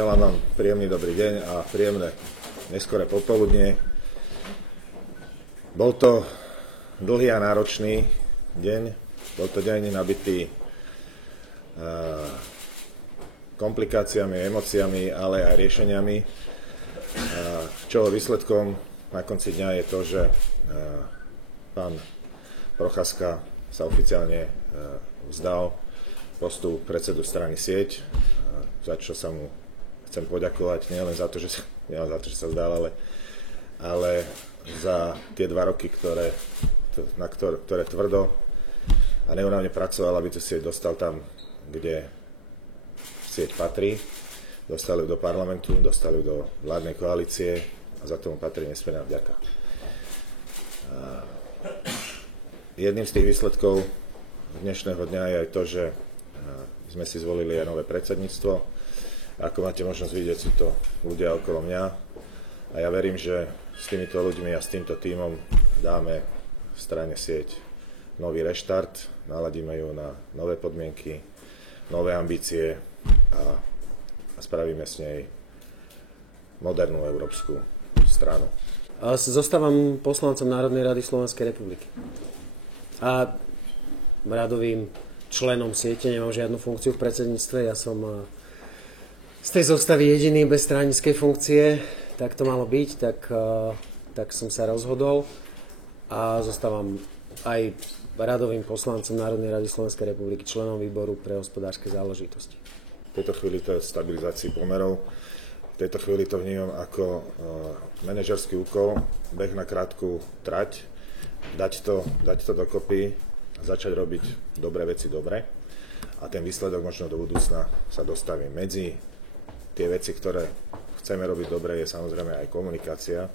Želám vám príjemný dobrý deň a príjemné neskoré popoludnie. Bol to dlhý a náročný deň. Bol to deň nabitý komplikáciami, emóciami, ale aj riešeniami. Čoho výsledkom na konci dňa je to, že pán Procházka sa oficiálne vzdal postu predsedu strany Sieť, za čo sa mu chcem poďakovať nielen za to, že sa vzdal, ale za tie 2 roky, ktoré tvrdo a neúnavne pracoval, aby tu Sieť dostal tam, kde Sieť patrí. Dostali ju do parlamentu, dostali ju do vládnej koalície a za tomu patrí nesmierna vďaka. Jedným z tých výsledkov dnešného dňa je aj to, že sme si zvolili aj nové predsedníctvo. Ako máte možnosť vidieť, sú to ľudia okolo mňa a ja verím, že s týmito ľuďmi a s týmto tímom dáme v strane Sieť nový reštart, naladíme ju na nové podmienky, nové ambície a spravíme s nej modernú európsku stranu. Zostávam poslancom Národnej rady Slovenskej republiky a radovým členom Siete, nemám žiadnu funkciu v predsedníctve, ja som z tej zostavy jediný bez stranickej funkcie, tak to malo byť, tak som sa rozhodol a zostávam aj radovým poslancom Národnej rady Slovenskej republiky, členom výboru pre hospodárske záležitosti. V tejto chvíli to je stabilizácii pomerov, v tejto chvíli to vnímam ako manažerský úkol, beh na krátku trať, dať to dokopy, začať robiť dobré veci dobre a ten výsledok možno do budúcna sa dostaví. Medzi tie veci, ktoré chceme robiť dobre, je samozrejme aj komunikácia.